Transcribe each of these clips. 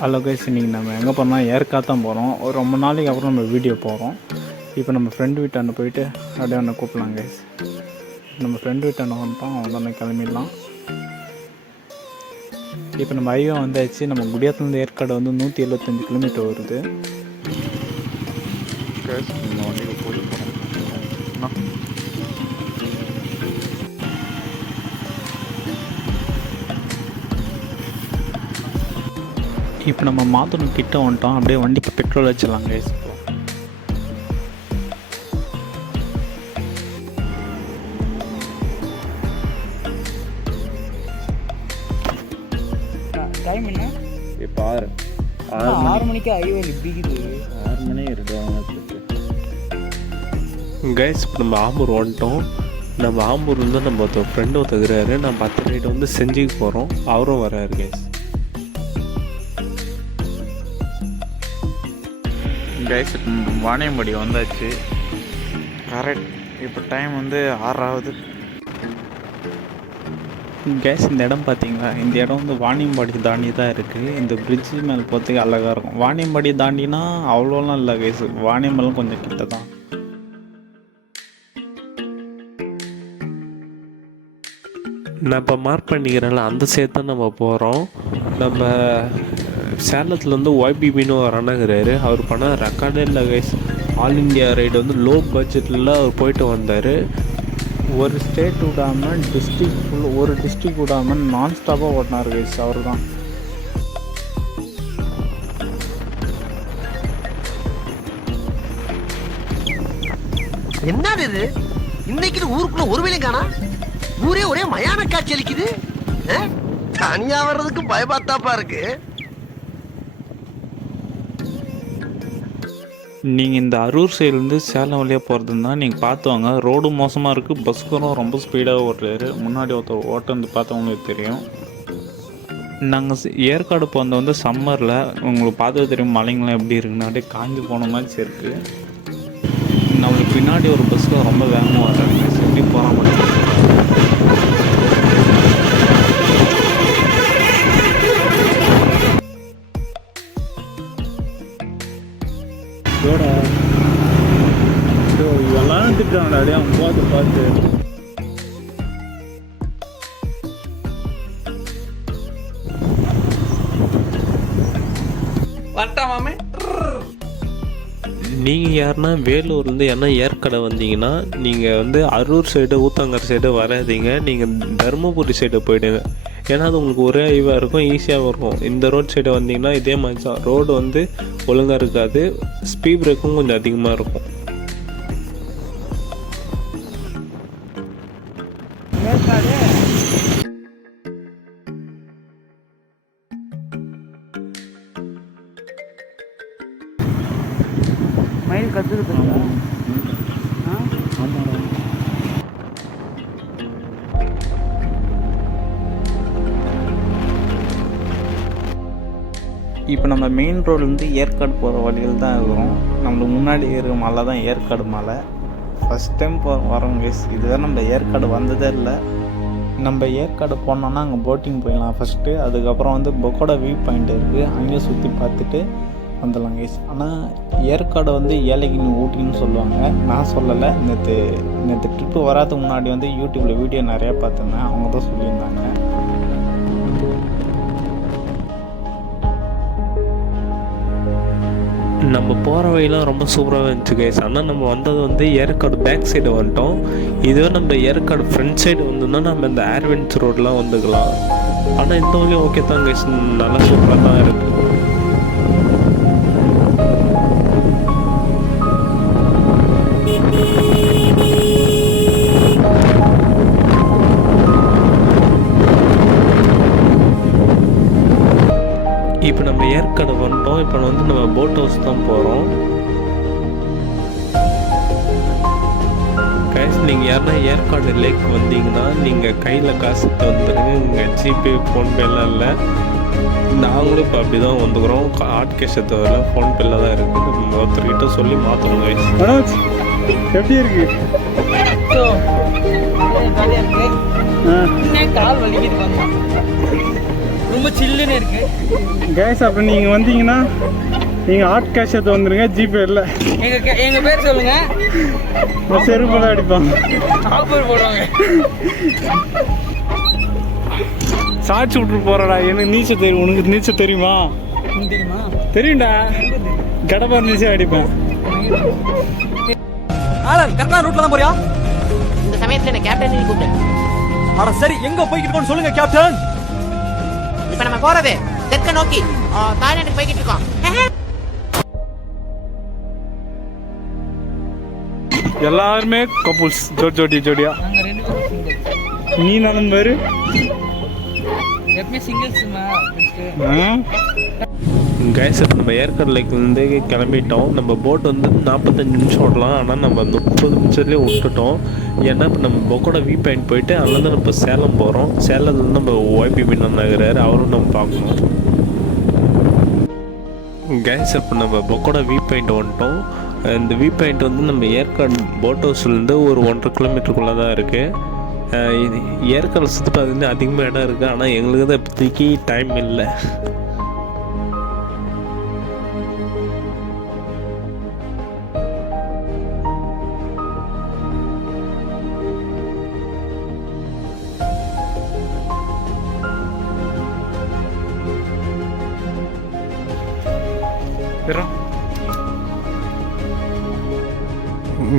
Hello guys, இன்றைக்கி நம்ம எங்கே போகிறோம்னா ஏற்காடு தான் போகிறோம். ஒரு ரொம்ப நாளைக்கு அப்புறம் நம்ம வீடியோ போகிறோம். இப்போ நம்ம ஃப்ரெண்டு வீட்டாண்ட போயிட்டு அப்படியே ஒன்று கூப்பிடலாம் கைஸ். நம்ம ஃப்ரெண்டு வீட்டாண்ட வந்துட்டோம், அவன் கிளம்பிடலாம். இப்போ நம்ம ஹைவே வந்தாச்சு. நம்ம குடியாத்துலேருந்து ஏற்காடு வந்து 175 கிலோமீட்டர் வருது. இப்போ நம்ம மாத்தூர் கிட்ட வந்துட்டோம். அப்படியே வண்டிக்கு பெட்ரோல் வச்சிடலாம் கைஸ். டைம் என்ன? இப்போ 6 மணிக்கு ஹைவே நிற்பிக்குது. 6 மணி இருக்கு கைஸ். இப்போ நம்ம ஆம்பூர் வந்துட்டோம். நம்ம ஆம்பூர்லேருந்து நம்ம ஃப்ரெண்டு ஒருத்தருக்காரு. நம்ம 10 நைட்டு வந்து செஞ்சுக்கு போகிறோம். அவரும் வர்றாரு கைஸ். கைஸ் வாணியம்பாடி வந்தாச்சு. கரெக்ட் இப்போ டைம் வந்து 6 ஆகுது. கேஸ் இந்த இடம் பார்த்தீங்களா? இந்த இடம் வந்து வாணியம்பாடி தாண்டி தான் இருக்குது. இந்த பிரிட்ஜு மேலே போகிறதுக்கு அழகாக இருக்கும். வாணியம்பாடி தாண்டினா அவ்வளோலாம் இல்லை கேஸ், வாணியம்பாடிலாம் கொஞ்சம் கிட்ட தான். நான் இப்போ மார்க் பண்ணிக்கிறேன்ல, அந்த சைடு தான் நம்ம போகிறோம். நம்ம சேலத்துலேருந்து ஒய்பிபின்னு ஒரு அண்ணாங்கிறாரு. அவர் பண்ண ரெக்கார்டே இல்லை கைஸ். ஆல் இண்டியா ரைடு வந்து லோ பட்ஜெட்டில் அவர் போயிட்டு வந்தார். ஒரு ஸ்டேட் விடாமல் டிஸ்ட்ரிக் ஃபுல், ஒரு டிஸ்ட்ரிக் விடாமல் நான் ஸ்டாப்பாக ஓட்டினார் கைஸ். அவர் தான். என்னது இது? இன்னைக்கு ஊருக்குள்ள ஒரு வேலையும் காணா. ஊரே ஒரே மயான காட்சி அளிக்குது. தனியா வர்றதுக்கு பயபாத்தாப்பா இருக்கு. நீங்கள் இந்த அரூர் சைட்லேருந்து சேலம் வழியாக போகிறதுன்னா நீங்கள் பார்த்து வாங்க. ரோடு மோசமாக இருக்குது. பஸ்ஸுக்கும் ரொம்ப ஸ்பீடாக ஓட்டுறாரு. முன்னாடி ஒருத்தர் ஓட்ட வந்து பார்த்தவங்களுக்கு தெரியும். நாங்கள் ஏற்காடு போனது வந்து சம்மரில். உங்களுக்கு பார்த்து தெரியும் மலைங்களாம் எப்படி இருக்குன்னு. அப்படியே காஞ்சி போன மாதிரி இருக்குது. நம்மளுக்கு பின்னாடி ஒரு பஸ்ஸில் ரொம்ப வேகமாக வர்றாங்க. எப்படி போகிற மாதிரி இதெல்லாம் திட்டாங்க. அப்படியே அவன் பார்த்து வட்டாமே. நீங்கள் யாருன்னா வேலூர்லேருந்து யாருன்னா ஏற்காடு வந்தீங்கன்னா நீங்கள் வந்து அரூர் சைடு ஊத்தங்கரை சைடு வராதிங்க. நீங்கள் தருமபுரி சைடு போயிடுங்க. ஏன்னா அது உங்களுக்கு ஒரே ஐவாக இருக்கும், ஈஸியாகவும் இருக்கும். இந்த ரோட் சைடு வந்தீங்கன்னா இதே மாதிரி தான். ரோடு வந்து ஒழுங்காக இருக்காது, ஸ்பீட் பிரேக்கும் கொஞ்சம் அதிகமாக இருக்கும். மயில் கற்றுக்கிட்டு இப்போ நம்ம மெயின் ரோட்லேருந்து ஏற்காடு போகிற வழிகள் தான் இருக்கிறோம். நம்மளுக்கு முன்னாடி இருக்கிற மலை தான் ஏற்காடு மலை. ஃபஸ்ட் டைம் வரோம் கைஸ். இதுதான் நம்ம ஏற்காடு வந்ததே இல்லை. நம்ம ஏற்காடு போனோன்னா அங்கே போட்டிங் போயிடலாம் ஃபஸ்ட்டு. அதுக்கப்புறம் வந்து பொக்கோடா வியூ பாயிண்ட் இருக்குது, அங்கேயும் சுற்றி பார்த்துட்டு வந்துடலாம் கைஸ். ஆனால் ஏற்காடு வந்து ஏழைக்கு ஊட்டின்னு சொல்லுவாங்க. நான் சொல்லலை. நேற்று ட்ரிப்பு வராதுக்கு முன்னாடி வந்து யூடியூப்பில் வீடியோ நிறையா பார்த்துருந்தேன். அவங்க தான் சொல்லியிருந்தாங்க. நம்ம போகிற வழியெலாம் ரொம்ப சூப்பராக இருந்துச்சு கைஸ். ஆனால் நம்ம வந்தது வந்து ஏற்காடு பேக் சைடு வந்துட்டோம். இதுவே நம்ம ஏற்காடு ஃப்ரண்ட் சைடு வந்தோம்னா நம்ம இந்த ஏர்வென்ஸ் ரோடெலாம் வந்துக்கலாம். ஆனால் இந்த வழியும் ஓகே தான் கைஸ், நல்லா சூப்பராக தான் இருக்குது. இப்போ நம்ம ஏற்காடு வந்துட்டோம். இப்போ வந்து நம்ம போட் ஹவுஸ் தான் போகிறோம் கைஸ். நீங்கள் யாருன்னா ஏற்காடு லேக் வந்தீங்கன்னா நீங்கள் கையில் காசு வந்துடுங்க. இங்கே ஜிபே ஃபோன்பேலாம் இல்லை. நாங்களும் இப்போ அப்படி தான் வந்துக்கிறோம். ஹாட் கேஷை தவிர ஃபோன்பேல தான் இருக்குது. நம்ம ஒருத்தர்கிட்ட சொல்லி மாற்றணும் கைஸ். எப்படி இருக்கு? கால் வலிக்குது. ரொம்ப சில்லுன்னு இருக்கு. கைஸ் அப்போ நீங்கள் வந்தீங்கன்னா நீங்கள் ஹாட் கேஷ் எடுத்து வந்துடுங்க, ஜிபே இல்லை. எங்க பேர் சொல்லுங்க. செருப்பெல்லாம் அடிப்பாங்க, ஆஃபர் போடுவாங்க. சாட்சி விட்டு போகிறடா. எனக்கு நீச்சல் தெரியும். உனக்கு நீச்சல் தெரியுமா? தெரியுமா? தெரியும்டா, கடப்பா நீச்சல் அடிப்பேன். ஆலன் கரெக்டான ரூட்ல தான் போறியா? இந்த சமயத்துல என்ன கேப்டன் கூப்பிட்டேன். அட சரி, எங்க போய்கிட்டு இருக்கோம்னு சொல்லுங்க கேப்டன். இப்ப நம்ம போறது தெற்க நோக்கி தாய்லாந்துக்கு போய்கிட்டு இருக்கோம். எல்லாருமே கப்புள்ஸ், ஜோடியா. நாங்க 2 பேரும் சிங்கிள். நீ நலன் பேரு எப்பவுமே சிங்கிள்ஸ்மா. கைஸ் இப்போ நம்ம ஏற்காடு லேக்லேருந்து கிளம்பிட்டோம். நம்ம போட் வந்து 45 நிமிஷம் ஓடலாம், ஆனால் நம்ம 30 நிமிஷத்துலேயே விட்டுட்டோம். ஏன்னா இப்போ நம்ம பொக்கோட வியூ பாயிண்ட் போயிட்டு அதுலேருந்து நம்ம சேலம் போகிறோம். சேலத்துலேருந்து நம்ம ஒய்பி மீனன் நகரார், அவரும் நம்ம பார்க்கணும். கைஸ் இப்போ நம்ம பொக்கோட வியூ பாயிண்ட் வந்துட்டோம். இந்த வியூ பாயிண்ட் வந்து நம்ம ஏற்காடு போட் ஹவுஸ்லேருந்து ஒரு 1.5 கிலோமீட்டருக்குள்ளே தான் இருக்குது. ஏற்காடு சுற்றி பார்த்தீங்கன்னா அதிகமாக இடம் இருக்குது, ஆனால் எங்களுக்கு தான் இப்போதைக்கு டைம் இல்லை.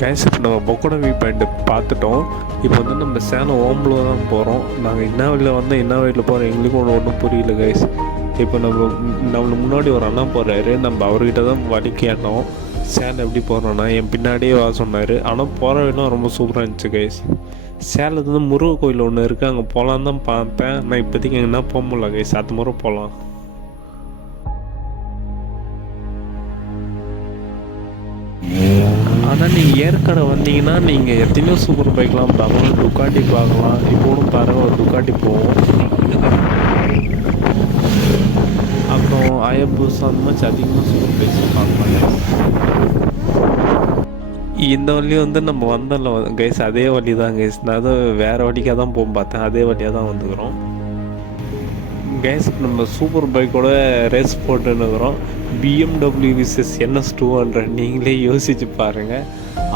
கைஸ் இப்போ நம்ம பொக்கோட வியூ பாயிண்ட் பார்த்துட்டோம். இப்போ வந்து நம்ம சேலம் ஓம்பலூர் தான் போகிறோம். நாங்கள் என்ன வழியில் வந்தோம், என்ன வழியில் போகிறோம் எங்களுக்கும் ஒன்றும் புரியல கைஸ். இப்போ நம்மளுக்கு முன்னாடி ஒரு அண்ணா போகிறாரு, நம்ம அவர்கிட்ட தான் வழி கேட்டோம். சேலம் எப்படி போகிறோன்னா என் பின்னாடியே வர சொன்னார். ஆனால் போகிற வழிலாம் ரொம்ப சூப்பராக இருந்துச்சு கைஸ். சேலத்துலேருந்து முருகன் கோயில் ஒன்று இருக்குது, அங்கே போகலான்னு தான் பார்த்தேன். நான் இப்போதைக்கு எங்கன்னா போக முடியல கைஸ், அடுத்த முறை போகலாம். ஆனால் நீங்கள் ஏற்காடு வந்தீங்கன்னா நீங்கள் எத்தனையோ சூப்பர் பைக்லாம் பார்க்கலாம், டுக்காட்டி பார்க்கலாம். இப்போவும் பாருங்கள், ஒரு டுக்காட்டி போவோம். அப்புறம் அயபூஸ் அந்த மாதிரி அதிகமாக சூப்பர் பைக்ஸ் பார்க்கலாம். இந்த வழி வந்து நம்ம வந்தோம்ல கைஸ், அதே வழி தான் கைஸ். நான் அதை வேறு வழிக்காக தான் போக பார்த்தேன், அதே வழியாக தான் வந்துக்கிறோம் கைஸ். நம்ம சூப்பர் பைக்கோட ரேஸ் போட்டுன்னுக்கிறோம். BMW versus NS 200. நீங்களே யோசிச்சு பாருங்கள்,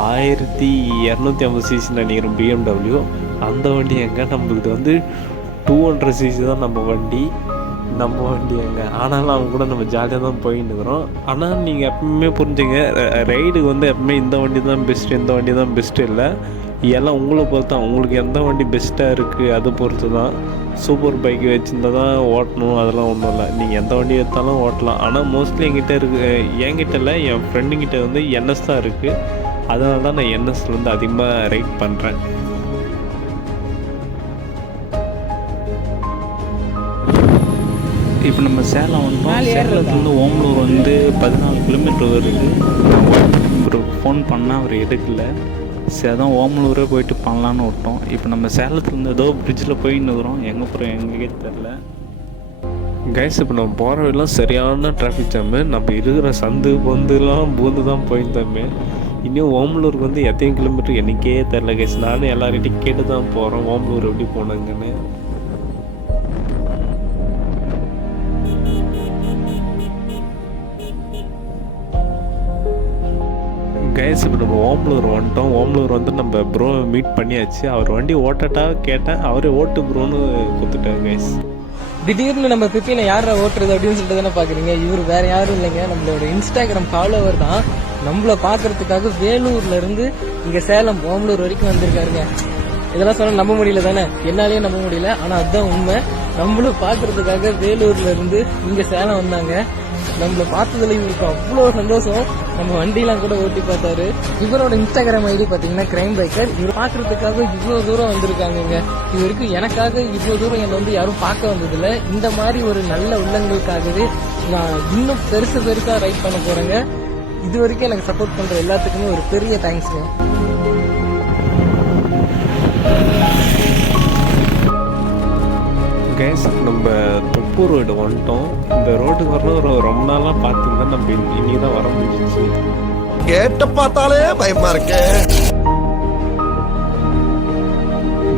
1250cc நினைக்கிறேன் BMW. அந்த வண்டி எங்கே, நம்மளுக்கு வந்து 200cc தான் நம்ம வண்டி எங்கே. ஆனாலும் அவங்க கூட நம்ம ஜாலியாக தான் போயின்னு இருக்கிறோம். ஆனால் நீங்கள் எப்பவுமே புரிஞ்சுங்க, ரைடுக்கு வந்து எப்பவுமே இந்த வண்டி தான் பெஸ்ட்டு, இந்த வண்டி தான் பெஸ்ட்டு இல்லை. எல்லாம் உங்களை பொறுத்து தான், உங்களுக்கு எந்த வண்டி பெஸ்ட்டாக இருக்குது அதை பொறுத்து தான். சூப்பர் பைக் வச்சுருந்தா தான் ஓட்டணும், அதெல்லாம் ஒன்றும் இல்லை. நீங்கள் எந்த வண்டி எடுத்தாலும் ஓட்டலாம். ஆனால் மோஸ்ட்லி என்கிட்ட இல்லை, என் ஃப்ரெண்டுங்கிட்ட வந்து NS தான் இருக்குது. அதனால தான் நான் NSல வந்து அதிகமாக ரைட் பண்ணுறேன். இப்போ நம்ம சேலம் வந்தோம். சேலத்துலேருந்து ஓம்பலூர் வந்து 14 கிலோமீட்டர் வருது. ஒரு ஃபோன் பண்ணால் அவர் எடுக்கலை. சரி, அதான் ஓம்பலூரே போயிட்டு பண்ணலான்னு விட்டோம். இப்போ நம்ம சேலத்துலேருந்து ஏதோ பிரிட்ஜில் போயின்னு இருக்கிறோம். எங்கே போகிறோம் எங்களுக்கே தெரில கைஸ். இப்போ நம்ம போகிற வழிலாம் சரியான டிராஃபிக் ஜாமு. நம்ம இருக்கிற சந்து பொந்துலாம் பூந்து தான் போயிருந்தோமே. இன்னும் ஓம்பலூருக்கு வந்து எத்தனை கிலோமீட்டர் எனக்கே தெரில கைஸ். நானும் எல்லார்கிட்டையும் கேட்டு தான் போகிறோம் ஓம்பலூர் எப்படி போனாங்கன்னு. கைஸ் இப்போ நம்ம ஓம்பலூர் வந்துட்டோம். ஓம்பலூர் வந்து நம்ம ப்ரோ மீட் பண்ணியாச்சு. அவர் வண்டி ஓட்டட்டா கேட்டேன், அவரே ஓட்டு ப்ரோன்னு கொடுத்துட்டாங்க கைஸ். திடீர்னு நம்ம பிப்பினை யாரா ஓட்டுறது அப்படின்னு சொல்லிட்டு தானே பாக்குறீங்க. இவர் வேற யாரும் இல்லைங்க, நம்மளோட இன்ஸ்டாகிராம் ஃபாலோவர் தான். நம்மள பாக்குறதுக்காக வேலூர்ல இருந்து இங்க சேலம் ஓம்பலூர் வரைக்கும் வந்திருக்காருங்க. இதெல்லாம் சொன்னா நம்ப முடியல தானே, என்னாலேயே நம்ப முடியல. ஆனா அதுதான் உண்மை. நம்மளும் பாக்குறதுக்காக வேலூர்ல இருந்து இங்க சேலம் வந்தாங்க. நம்மள பார்த்ததுல இவருக்கு அவ்வளோ சந்தோஷம். நம்ம வண்டியெல்லாம் கூட ஓட்டி பார்த்தாரு. இவரோட இன்ஸ்டாகிராம் ஐடி பாத்தீங்கன்னா கிரைம் பைக்கர். இவர் பாக்குறதுக்காக இவ்வளவு தூரம் வந்திருக்காங்க. இவருக்கு எனக்காக இவ்வளவு தூரம் என்னை வந்து யாரும் பார்க்க வந்ததில்ல. இந்த மாதிரி ஒரு நல்ல உள்ளங்களுக்காகவே நான் இன்னும் பெருசா ரைட் பண்ண போறேங்க. இது வரைக்கும் எனக்கு சப்போர்ட் பண்ற எல்லாத்துக்குமே ஒரு பெரிய தேங்க்ஸ்ங்க. கைஸ் நம்ம தொப்பூர் ரோடு வந்துட்டோம். இந்த ரோட்டுக்கு வரணும் ரொம்ப நாளாக பார்த்துருந்தா நம்ம இன்னைக்கு தான் வர முடிஞ்சிச்சு. கேட்ட பார்த்தாலே பயமா இருக்கு.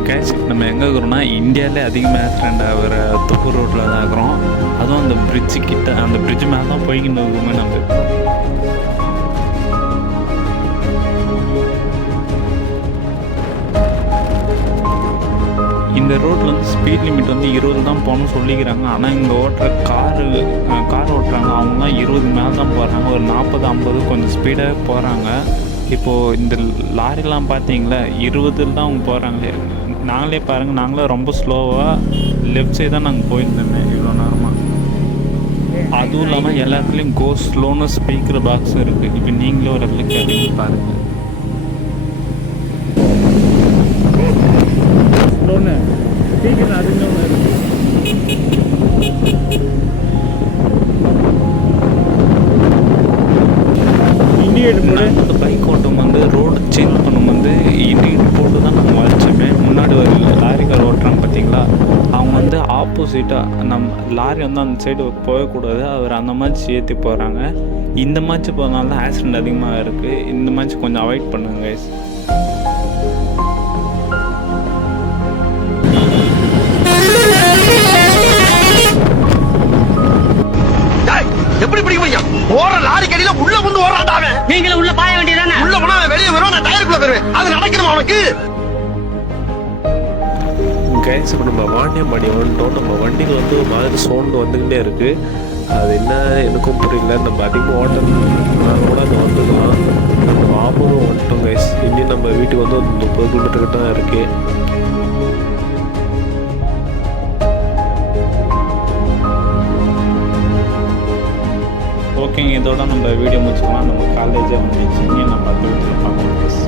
கேஷ் நம்ம எங்கே இருக்கிறோம்னா இந்தியாவிலே அதிகமாக ஆக்சிடெண்ட் ஆகிற தொப்பூர் ரோட்டில் தான் இருக்கிறோம். அதுவும் அந்த பிரிட்ஜு கிட்ட, அந்த பிரிட்ஜ் மேலே தான் போய்கிட்டு இருக்கோமே நம்ம. இந்த ரோட்டில் வந்து ஸ்பீட் லிமிட் வந்து 20 தான் போகணும்னு சொல்லிக்கிறாங்க. ஆனால் இங்கே ஓட்டுற கார் ஓட்டுறாங்க அவங்களாம் 20 மேலே தான் போகிறாங்க. ஒரு 40-50 கொஞ்சம் ஸ்பீடாக போகிறாங்க. இப்போது இந்த லாரிலாம் பார்த்தீங்களா 20 தான் அவங்க போகிறாங்களே. நாங்களே பாருங்கள், நாங்களே ரொம்ப ஸ்லோவாக லெஃப்ட் சைடு தான் நாங்கள் போயிருந்தோமே இவ்வளோ நேரமாக. அதுவும் இல்லாமல் எல்லாத்துலேயும் கோ ஸ்லோன்னு ஸ்பீக்கர் பாக்ஸும் இருக்குது. இப்போ நீங்களே ஒரு இடத்துல கேட்டு பாருங்கள். ஸ்லோன்னு ஸ்பீக்கர் அதுன்னு ஒன்று இருக்குது. இந்த பைக் ஓட்டம் வந்து ரோடு சேஞ்ச் பண்ணும் வந்து இண்டிகேட்டர் போட்டு தான் நம்ம வச்சோமே. முன்னாடி ஒரு லாரிக்கார் ஓட்டுறாங்க பார்த்தீங்களா, அவங்க வந்து ஆப்போசிட்டாக நம்ம லாரி வந்து அந்த சைடு போகக்கூடாது, அவர் அந்த மாதிரி ஏற்றி போகிறாங்க. இந்த மாதிரி போகிறதுனால தான் ஆக்சிடெண்ட் அதிகமாக இருக்குது. இந்த மாதிரி கொஞ்சம் அவாய்ட் பண்ணுங்க கைஸ். எப்படி பிடிக்க முடியும்? ஓர லாரி கடியில உள்ள வந்து ஓடுறான்டா அவன். நீங்களும் உள்ள பாய வேண்டியதானே? உள்ள போனா அவன் வெளியே வருவான், நான் டயருக்குள்ள வருவேன். அது நடக்கணுமா அவனுக்கு? கைஸ் இப்போ நம்ம வாணியம்பாடி வந்துட்டோம். நம்ம வண்டியில் வந்து ஒரு மாதிரி சவுண்டு வந்துக்கிட்டே இருக்குது. அது என்ன எனக்கும் புரியல. நம்ம அதிகமாக ஓட்டனால கூட அது வந்துக்கலாம். நம்ம ஆபமும் வந்துட்டோம் கைஸ். இன்னும் நம்ம வீட்டுக்கு வந்து ஒரு 30 கிலோமீட்டர் கிட்ட தான் இருக்குது. ஓகேங்க, இதோட நம்ம வீடியோ முடிச்சுக்கலாம். நம்ம காலேஜே வந்துச்சு. இங்கே நம்ம அடுத்த வீட்டில் பார்க்கலாம்.